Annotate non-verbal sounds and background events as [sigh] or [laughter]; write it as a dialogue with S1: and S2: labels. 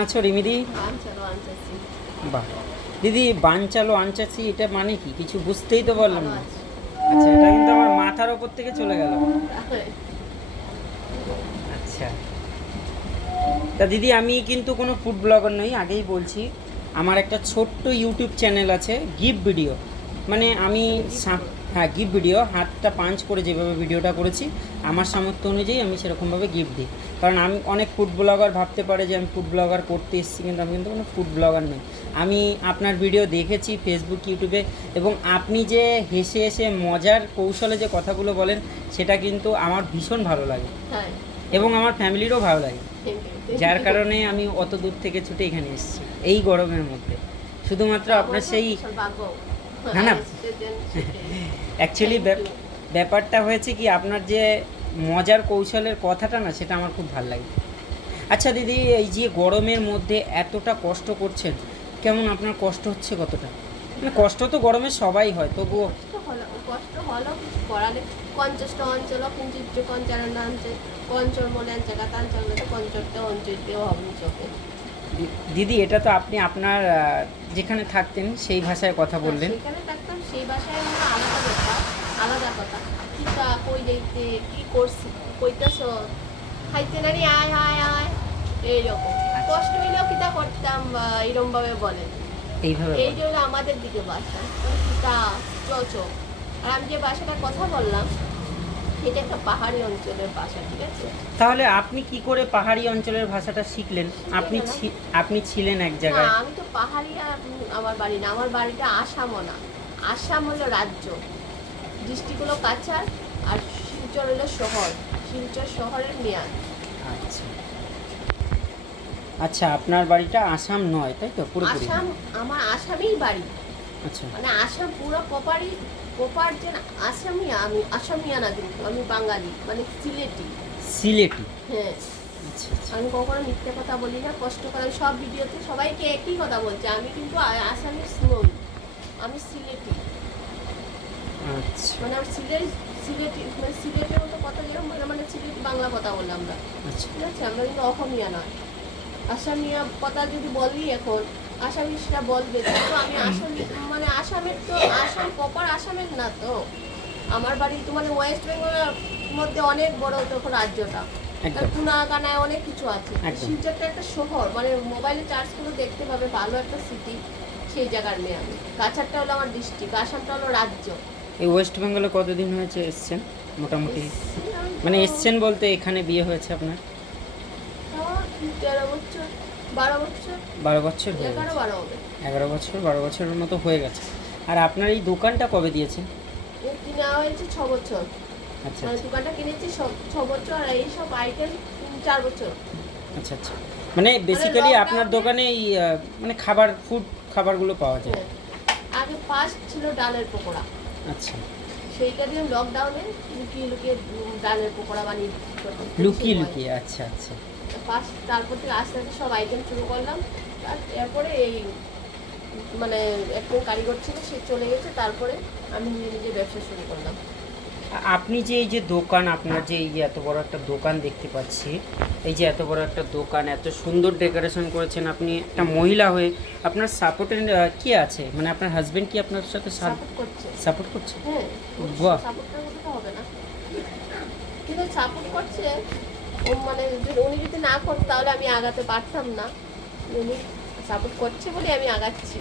S1: আছো রিমিদি? বাহ। দিদি বানচালো আনচাচ্ছি এটা মানে কি? কিছু বুঝতেই তো পারলাম
S2: ভালো
S1: না আচ্ছা এটা কিন্তু আমার মাথার ওপর থেকে চলে গেল। আচ্ছা। তা দিদি আমি কিন্তু কোনো ফুড ব্লগার নই আগেই বলছি। আমার একটা ছোট্ট ইউটিউব চ্যানেল আছে গিফট ভিডিও। মানে আমি সা- হ্যাঁ গিফট ভিডিও হাতটা পাঞ্চ করে যেভাবে ভিডিওটা করেছি আমার সামর্থ্য অনুযায়ী আমি সেরকমভাবে গিফট দিই। কারণ আমি অনেক ফুড ব্লগার ভাবতে পারে যে আমি ফুড ব্লগার করতে এসেছি কিন্তু আমি কিন্তু কোনো ফুড ব্লগার নই। আমি আপনার ভিডিও দেখেছি ফেসবুক ইউটিউবে এবং আপনি যে হেসে হেসে মজার কৌশলে যে কথাগুলো বলেন সেটা কিন্তু আমার ভীষণ ভালো লাগে।
S2: হ্যাঁ।
S1: এবং আমার ফ্যামিলিরও ভালো লাগে। যার কারণে আমি অত দূর থেকে ছুটে এখানে এসেছি এই গরমের মধ্যে। শুধুমাত্র আপনার সেই। না, না। [laughs] অ্যাকচুয়ালি ব্যাপারটা হয়েছে কি আপনার যে মজার কৌশলের কথাটা না সেটা আমার খুব ভালো লাগে। আচ্ছা দিদি এই যে গরমের মধ্যে এতটা কষ্ট করছেন কেমন আপনার কষ্ট হচ্ছে কতটা? মানে কষ্ট তো গরমে সবাই হয় তবুও।
S2: কষ্ট হলো কষ্ট হলো করালে পঞ্চাশটা অঞ্চল কিঞ্চিত কঞ্চারণ মনে অঞ্চল হবে চোখে।
S1: দিদি এটা তো আপনি আপনার যেখানে থাকতেন সেই ভাষায় কথা বললেন।
S2: সেখানে থাকতাম সেই বাসায় মানে আলাদা ব্যাপার আলাদা কথা। কি কা কই দেখতে কি করছি কইতাছ? খাইতে নানি আয় আয় আয় এইরকম। কষ্ট হইলেও কিতা করতাম এরকম ভাবে বলে
S1: এইভাবে
S2: এই
S1: বলেন।
S2: যে হলো আমাদের দিকে বাসা কিতা চচ আর আমি যে বাসাটার কথা বললাম এটা একটা পাহাড়ি অঞ্চলের বাসা ঠিক আছে?
S1: তাহলে আপনি কি করে পাহাড়ি অঞ্চলের ভাষাটা শিখলেন? আপনি আপনি ছিলেন এক
S2: না
S1: জায়গায়
S2: আমি তো পাহাড়ি আর আমার বাড়ি না আমার বাড়িটা আসামও না। আসাম হলো রাজ্য। ডিস্ট্রিক্ট হলো কাছাড় আর শিলচর হলো শহর। শিলচর শহরের মেয়াদ।
S1: আচ্ছা। আচ্ছা আপনার বাড়িটা আসাম নয় তাই তো? পুরোপুরি।
S2: আসাম আমার আসামেই বাড়ি। মানে আসাম পুরো প্রপারই প্রপার যে আসামিয়া আমি আসামিয়া না কিন্তু আমি বাঙালি মানে সিলেটি।
S1: সিলেটি?
S2: হ্যাঁ।
S1: আচ্ছা আচ্ছা।
S2: আমি কখনো মিথ্যে কথা বলি না কষ্ট করে সব ভিডিওতে সবাইকে একই কথা বলছি আমি কিন্তু আ- আসামি নই আমি সিলেটি।
S1: আচ্ছা।
S2: মানে আমি সিলেট সিলেটি মানে সিলেটের মতো কথা যেরকম মানে মানে সিলেটি বাংলা কথা বললাম আমরা।
S1: আচ্ছা।
S2: ঠিক আছে? আমরা কিন্তু অসমীয়া নয়। আসামিয়া কথা যদি বলি এখন আসামি সেটা বলবে কিন্তু আমি আসামি মানে আসামের তো আসাম প্রপার আসামের না তো। আমার বাড়ি তো মানে ওয়েস্ট বেঙ্গলের মধ্যে অনেক বড় তখন রাজ্যটা। পুনাগানায় অনেক কিছু আছে। শিলচরটা একটা শহর মানে মোবাইলে চার্জ করে দেখতে পাবে ভালো একটা সিটি সেই জায়গার মেয়ে আমি। কাছাড়টা হলো আমার ডিস্ট্রিক্ট আসামটা হলো রাজ্য।
S1: এই ওয়েস্ট বেঙ্গলে কতদিন হয়েছে এসছেন মোটামুটি? মানে এসছেন বলতে এখানে বিয়ে হয়েছে আপনার?
S2: তাও তেরো বছর। বারো বছর?
S1: বারো বছর হয়ে গেছে। এগারো বছর বারো বছরের মতো হয়ে গেছে। আর আপনার এই দোকানটা কবে দিয়েছেন
S2: এর কিনা হয়েছে ছ বছর।
S1: আচ্ছা
S2: মানে
S1: আচ্ছা।
S2: দোকানটা কিনেছি ছ- বছর আর এই সব আইটেম চার বছর।
S1: আচ্ছা আচ্ছা। মানে বেসিক্যালি আপনার দোকানে এই মানে খাবার ফুড খাবারগুলো পাওয়া যায়।
S2: হ্যাঁ। আগে ফার্স্ট ছিল ডালের পকোড়া।
S1: আচ্ছা।
S2: সেইটা দিয়ে লকডাউনে লুকিয়ে লুকিয়ে ডালের পকোড়া বানিয়ে
S1: লুকিয়ে লুকিয়ে আচ্ছা আচ্ছা।
S2: ফার্স্ট তারপর থেকে আস্তে আস্তে সব আইটেম শুরু করলাম। আর এরপরে এই মানে একজন কারিগর ছিল সে চলে গেছে। তারপরে আমি নিজে নিজে ব্যবসা শুরু করলাম।
S1: আপনি যে এই যে দোকান আপনার যে এই যে এত বড় একটা দোকান দেখতে পাচ্ছি এই যে এত বড় একটা দোকান এত সুন্দর ডেকোরেশন করেছেন আপনি একটা মহিলা হয়ে আপনার সাপোর্টের কি আছে? মানে আপনার হাজবেন্ড কি আপনার সাথে
S2: সাপোর্ট করছে।
S1: সাপোর্ট করছে?
S2: হ্যাঁ করতে হবে না। কিন্তু সাপোর্ট করছে মানে উনি যদি না করতো, তাহলে আমি আগাতে পারতাম না। উনি সাপোর্ট করছে বলে আমি আগাচ্ছি।